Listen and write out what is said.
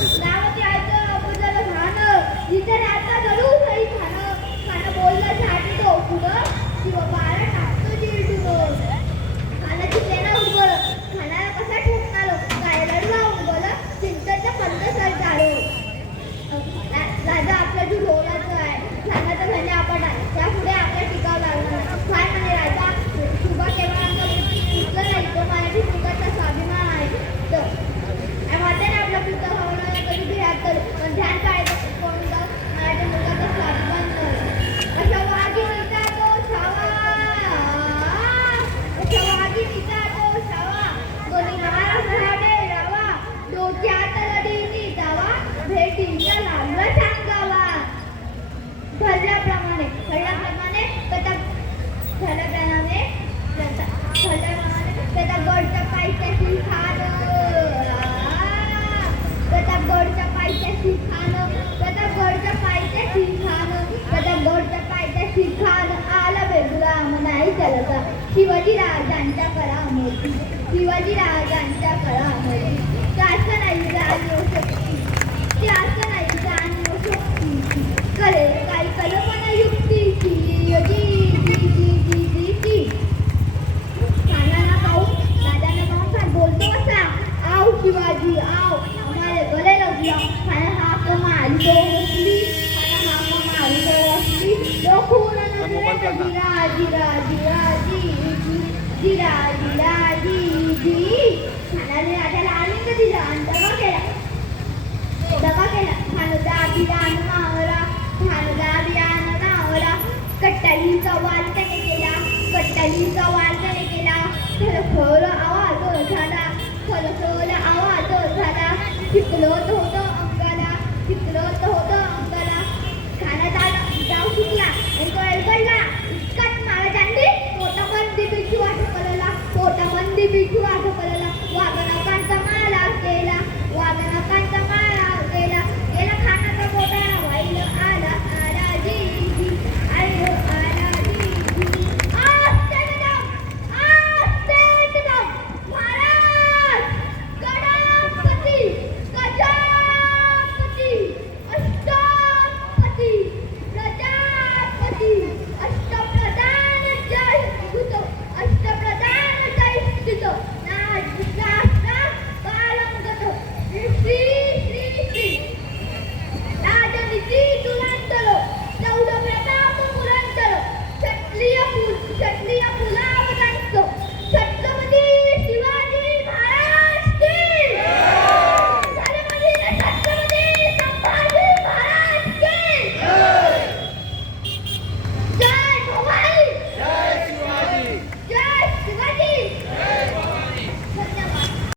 ಮಾಡ್ತಿದ್ದೀನಿ पायथ्याशी खाणं कथा गडच्या पायथ्याशी खाणं आला चलता शिवाजी राजांच्या करामती शिवाजी राजांच्या करामती ते असं नाही जाणीव शक्ती शासन असं नाही शक्ती करे काही कल्पना युक्तीची जी जी जी पाहून पाहून बोलतो कसा आव शिवाजी आव हमारे गले लग गया आणि हा कमाल दो असली खून जिरा जिरा जिरा जी जिरा जिरा जी जी खानाने राजाला आनंद दिला आणि दगा केला दगा केला खानदा बियान मावला खानदा बियान मावला कट्टालीचा वाल त्याने केला कट्टालीचा वाल त्याने केला. तर आवाज आवाज छोटा मंदी बिठू आठवला वागणार